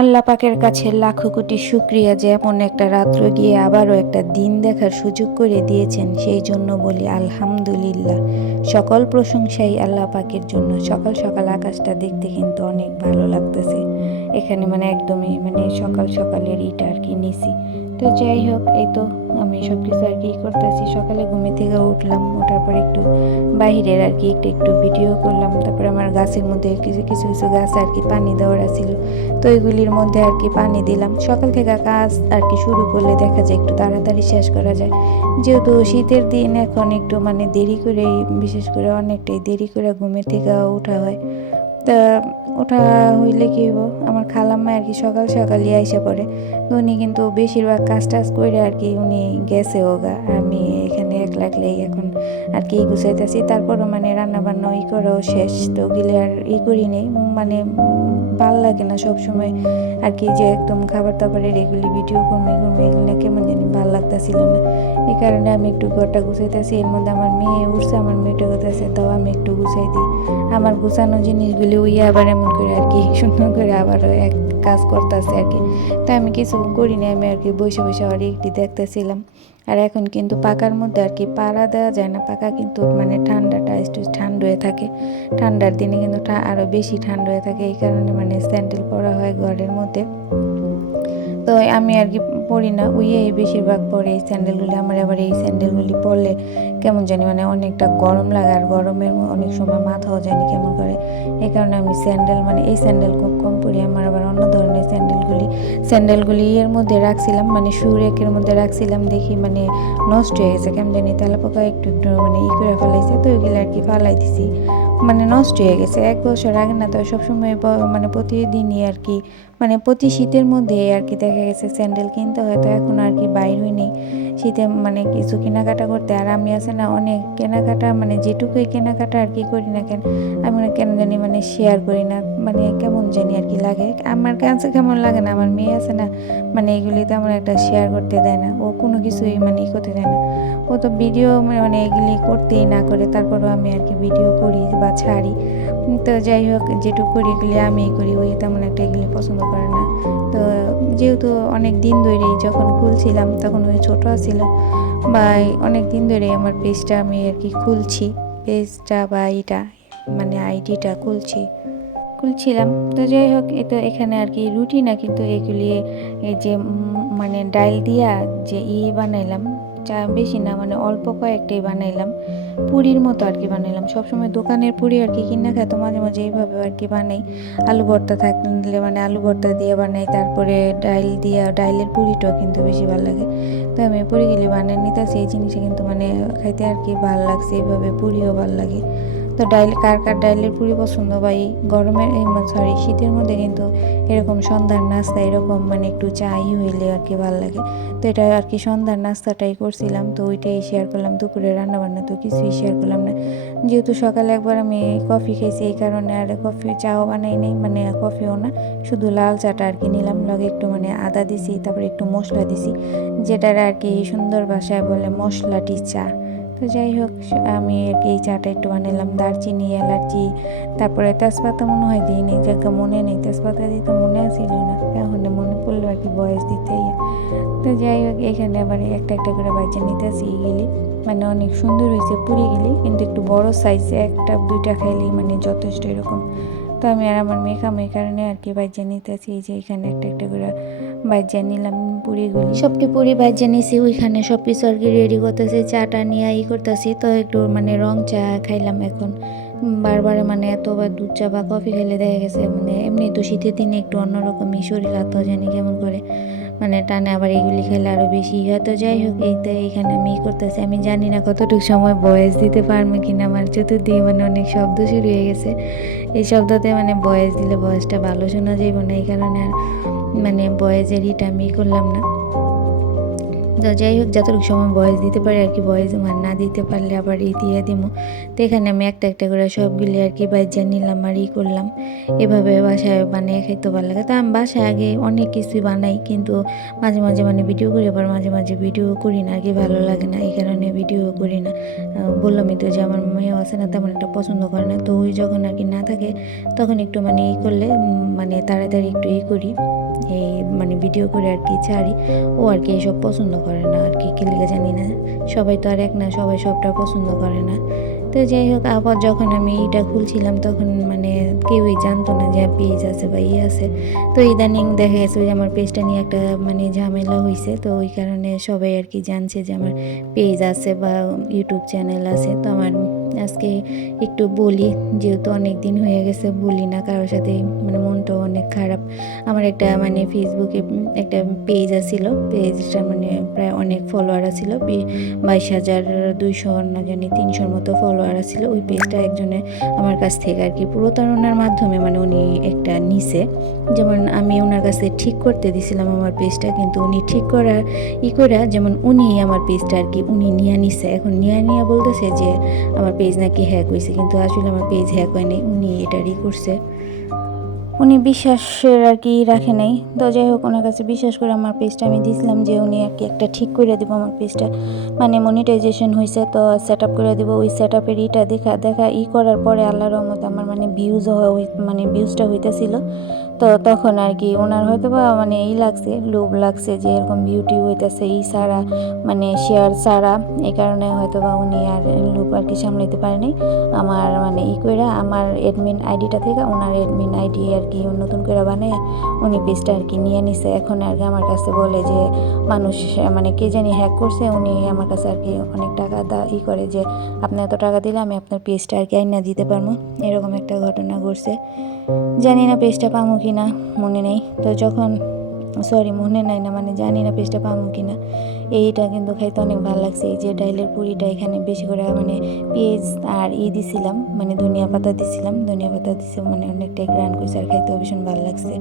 আল্লাহ পাকের কাছে লাখো কোটি শুকরিয়া যে এমন একটা রাত্র গিয়ে আবারও একটা দিন দেখার সুযোগ করে দিয়েছেন, সেই জন্য বলি আলহামদুলিল্লাহ। সকল প্রশংসাই আল্লাহ পাকের জন্য। সকাল সকাল আকাশটা দেখতে কিন্তু অনেক ভালো লাগতেছে। এখানে একদমই সকাল সকালের ইটা আর কি নিছি। তো যাই হোক, এই তো আমি সব কিছু আর কি করতেছি। সকালে ঘুমে থেকে উঠলাম, ওঠার পর একটু বাহিরের আর কি একটু ভিডিও করলাম। তারপরে আমার গাছের মধ্যে কিছু কিছু কিছু গাছ আর কি পানি দেওয়ার ছিল, তো এগুলির মধ্যে আর কি পানি দিলাম। সকাল থেকে কাজ আর কি শুরু করলে দেখা যায় একটু তাড়াতাড়ি শেষ করা যায়, যেহেতু শীতের দিন এখন একটু দেরি করে, বিশেষ করে অনেকটাই দেরি করে ঘুমের থেকে ওঠা হয়। তা ওঠা হইলে কি হইব, আমার খালাম্মা আর কি সকাল সকালই আইসা পড়ে। তো উনি কিন্তু বেশিরভাগ কাজ টাজ করে আর কি উনি গেছে ওগা, আমি এখানে একলা একলাই এখন আর কি গুছাইতেছি। তারপরও রান্না বান্না করাও শেষ, তো ওগুলি আর করি নেই। ভাল লাগে না সবসময় আর কি যে একদম খাবার দাবারের এগুলি ভিডিও করবে এগুলো কেমন জানি ভাল লাগতেছিল না। এই কারণে আমি একটু ঘরটা গুছাইতেছি। এর মধ্যে আমার মেয়ে উঠছে, আমার মেয়েটা কোথাছে, তাও আমি একটু গুছাই দিই। আমার গুছানো জিনিসগুলি আবার এমন করে আর কি সুন্দর করে আবারও এক কাজ করতেছে আর কি। তো আমি কিছু করি না, আমি আর কি বসে বসে আর একটি দেখতেছিলাম। আর এখন কিন্তু পাকার মধ্যে আর কি পাড়া দেওয়া যায় না, পাকা কিন্তু ঠান্ডাটা একটু ঠান্ডা হয়ে থাকে। ঠান্ডার দিনে কিন্তু আরও বেশি ঠান্ডা হয়ে থাকে, এই কারণে স্যান্ডেল পরা হয় ঘরের মধ্যে। তো আমি আর কি পরি না, বেশিরভাগ পরে এই স্যান্ডেলগুলি। আমার আবার এই স্যান্ডেলগুলি পরলে কেমন জানি অনেকটা গরম লাগে, আর গরমের অনেক সময় মাথাও জানি কেমন করে। এই কারণে আমি স্যান্ডেল এই স্যান্ডেল খুব কম পরি। আমার আবার অন্য ধরনের স্যান্ডেলগুলি এর মধ্যে রাখছিলাম, শু রেকের মধ্যে রাখছিলাম, দেখি নষ্ট হয়ে গেছে কেমন জানি, তেলা পোকা একটু একটু করে ফেলাইছে। তো ওইগুলো আর কি ফালাই দিছি, নষ্ট হয়ে গেছে। 1 বছর আগে না, তো সবসময় প্রতিদিনই আর কি প্রতি শীতের মধ্যে আর কি দেখা গেছে স্যান্ডেল কিনতে হয়। তো এখন আর কি বাইর হইনি শীতে কিছু কেনাকাটা করতে। আর আমি আছে না অনেক কেনাকাটা যেটুকুই কেনাকাটা আর কি করি না কেন, আমি কেন জানি শেয়ার করি না, কেমন জানি আর কি লাগে। আমার কাছে কেমন লাগে না, আমার মেয়ে আছে না এগুলি তেমন একটা শেয়ার করতে দেয় না, ও কোনো কিছুই করতে দেয় না। ও তো ভিডিও এগুলি করতেই না করে, তারপরও আমি আর কি ভিডিও করি বা ছাড়ি। তো যাই হোক, যেটুকু করি এগুলি আমিই করি, ওই তেমন একটা এগুলি পছন্দ করে না। তো যেহেতু অনেক দিন ধরেই যখন খুলছিলাম তখন ওই ছোটো ছিল, বা অনেক দিন ধরে আমার পেজটা আমি আর কি খুলছি, পেজটা বা আইডিটা খুলছিলাম। তো যাই হোক, এ তো এখানে আর কি রুটি না, কিন্তু এগুলি এই যে ডাল দিয়া যে বানাইলাম, চা বেশি না, অল্প কয়েকটাই বানাইলাম, পুরির মতো আর কি বানাইলাম। সবসময় দোকানের পুরি আর কি কিনা খায়, তো মাঝে মাঝে এইভাবে আর কি বানাই। আলু ভর্তা থাকলে আলু ভর্তা দিয়ে বানাই, তারপরে ডাইলের পুরিটাও কিন্তু বেশি ভালো লাগে। তো আমি পুরিগুলি বানিয়ে নিতেছি, এই জিনিসটা কিন্তু খাইতে আর কি ভালো লাগছে, এইভাবে পুরিও ভালো লাগে। তো কার কার ডাইলের পুরি পছন্দ, বা এই গরমের শীতের মধ্যে কিন্তু এরকম সন্ধ্যার নাস্তা এরকম একটু চাই হইলে আর কি ভালো লাগে। তো এটা আর কি সন্ধ্যার নাস্তাটাই করছিলাম, তো ওইটাই শেয়ার করলাম। দুপুরে রান্নাবান্না তো কিছুই শেয়ার করলাম না, যেহেতু সকালে একবার আমি কফি খেয়েছি, এই কারণে আর চাও বানাই নেই, কফিও না, শুধু লাল চাটা আর কি নিলাম। লগে একটু আদা দিছি, তারপরে একটু মশলা দিছি, যেটার আর কি সুন্দর ভাষায় বলে মশলাটি চা। তো যাই হোক, আমি আর কি এই চাটা একটু বানালাম। দারচিনি, এলাচি, তারপরে তেজপাতা মনে হয় দিইনি, জায়গা মনে নেই, তেজপাতা দিতে মনে আসছিল না, এখন মনে পড়লো আর কি বয়স দিতেই। তো যাই হোক, এখানে আবার একটা একটা করে বাচ্চা নিতেছি এইগুলি, অনেক সুন্দর হয়েছে পুরিগুলি, কিন্তু একটু বড় সাইজে, একটা দুইটা খাইলেই যথেষ্ট এরকম। তো আমি আর আমার মেয়ে খামো, এই কারণে আর কি বাচ্চা নিতেছি। এই যে এখানে একটা একটা করে বাচ্চা নিলাম পুরিগুলি, সবটি পুরি বাচ্চা নিছি। ওইখানে সব কিছু আর কি রেডি করতেছি, চাটা নিয়ে করতেছি। তো একটু রং চা খাইলাম এখন। বারবার এতবার দুধ চা বা কফি খেলে দেখা গেছে এমনি তো শীতের দিনে একটু অন্যরকমই শরীর হাতও জানি কেমন করে টানে, আবার এগুলি খেলে আরও বেশি হয়। তো যাই হোক, এই তো এইখানে আমি করতেছি। আমি জানি না কতটুকু সময় ভয়েস দিতে পারবো কিনা, আমার চতুর্দিকে অনেক শব্দ শুরু হয়ে গেছে। এই শব্দতে ভয়েস দিলে ভয়েসটা ভালো শোনা যাইব না, এই কারণে আর ভয়েসের আমি করলাম না। তো যাই হোক, যতটুকু সময় ভয়েস দিতে পারি আর কি, ভয়েস না দিতে পারলে আবার দিয়ে দিবো। তো এখানে আমি একটা একটা করে সবগুলি আর কি বাইজা নিলাম আর করলাম। এভাবে বাসায় বানিয়ে খাইতে ভালো লাগে। তো আমি বাসায় আগে অনেক কিছুই বানাই, কিন্তু মাঝে মাঝে ভিডিও করি, আবার মাঝে মাঝে ভিডিও করি না আর কি, ভালো লাগে না, এই কারণে ভিডিও করি না। বললামই তো যে আমার মেয়েও আছে না, তেমন একটা পছন্দ করে না। তো ওই যখন আর কি না থাকে, তখন একটু করলে তাড়াতাড়ি একটু করি। এই মানে ভিডিও করে আর কি ছাড়ি, ও আর কি এসব পছন্দ করে না আর কি, কে জানি না, সবাই তো আর এক না, সবাই সবটা পছন্দ করে না। তো যাই হোক, আবার যখন আমি এটা খুলছিলাম তখন মানে কেউই জানতো না যে পেজ আছে বা আছে। তো ইদানিং দেখা গেছে যে আমার পেজটা নিয়ে একটা মানে ঝামেলা হয়েছে, তো ওই কারণে সবাই আর কি জানছে যে আমার পেজ আছে বা ইউটিউব চ্যানেল আছে। তো আমার আজকে একটু বলি, যেহেতু অনেক দিন হয়ে গেছে বলি না কারোর সাথে, মানে মনটাও অনেক খারাপ। আমার একটা মানে ফেসবুকে একটা পেজ আছিল, পেজটা মানে প্রায় অনেক ফলোয়ার আছিল, 22,200 না জানি 300-র মতো ফলোয়ার আছিল। ওই পেজটা একজনে আমার কাছ থেকে আর কি প্রতারণার মাধ্যমে মানে উনি একটা নিছে। যেমন আমি ওনার কাছে ঠিক করতে দিছিলাম আমার পেজটা, কিন্তু উনি ঠিক করা করে যেমন উনি আমার পেজটা আর কি উনি নিয়ে নিছে। এখন নিয়ে বলতেছে যে আমার পেজ নাকি হ্যাক হয়েছে, কিন্তু আসলে আমার পেজ হ্যাক হয়নি, উনি এটারই করছে। উনি বিশ্বাসের আর কি রাখে নাই। তো যাই হোক, ওনার কাছে বিশ্বাস করে আমার পেজটা আমি দিয়েছিলাম যে উনি আর কি একটা ঠিক করে দেবো আমার পেজটা, মানে মনিটাইজেশন হয়েছে তো সেট আপ করে দেবো। ওই সেট আপের ইটা দেখা করার পরে আল্লাহর রহমতে আমার মানে মানে ভিউজটা হইতেছিল। তো তখন আর কি ওনার হয়তো বা মানে লাগছে, লোভ লাগছে যে এরকম বিউটি হইতেছে ছাড়া, মানে শেয়ার ছাড়া, এই কারণে হয়তো বা উনি আর লোভ আর কি সামলাইতে পারেনি। আমার মানে করে আমার অ্যাডমিন আইডিটা থেকে ওনার অ্যাডমিন আইডি আর কি নতুন করে বানিয়ে উনি পেজটা আর কি নিয়ে নিছে। এখন আর কি আমার কাছে বলে যে মানুষ মানে কে জানি হ্যাক করছে, উনি আমার কাছে আর কি অনেক টাকা করে যে আপনি এত টাকা দিলে আমি আপনার পেজটা আর কি আইনা দিতে পারবো। এরকম একটা ঘটনা ঘটছে। জানি না পেজটা পামু কি না, মনে নেই। তো যখন মনে নাই না, মানে জানি না পেজটা পামু কি না। এইটা কিন্তু খাইতে অনেক ভালো লাগছে, এই যে ডাইলের পুরিটা এখানে বেশি করে মানে পেঁয়াজ আর দিছিলাম, মানে ধনিয়া পাতা দিছিলাম, ধনিয়া পাতা দিছে মানে অনেকটাই গ্রান কইছে আর খাইতেও ভীষণ ভালো লাগছে।